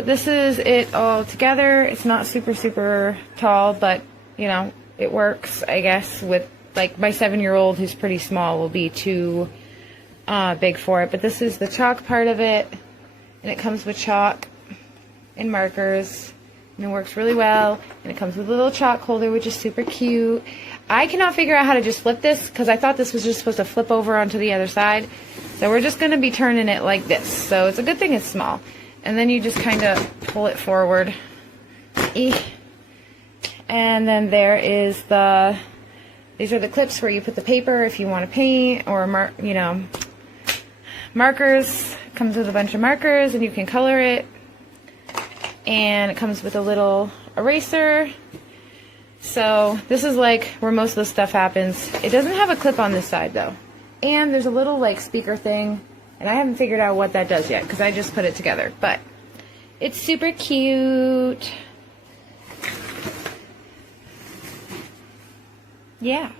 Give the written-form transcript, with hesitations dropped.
So this is it all together. It's not super tall, but you know, it works, I guess, with like my 7-year-old who's pretty small will be too big for it. But this is the chalk part of it, and it comes with chalk and markers, and it works really well. And it comes with a little chalk holder, which is super cute. I cannot figure out how to just flip this because I thought this was just supposed to flip over onto the other side. So we're just going to be turning it like this. So it's a good thing it's small. And then you just kind of pull it forward. And then there is these are the clips where you put the paper if you want to paint, or markers. Comes with a bunch of markers and you can color it. And it comes with a little eraser. So this is like where most of the stuff happens. It doesn't have a clip on this side though. And there's a little like speaker thing, and I haven't figured out what that does yet because I just put it together. But it's super cute. Yeah.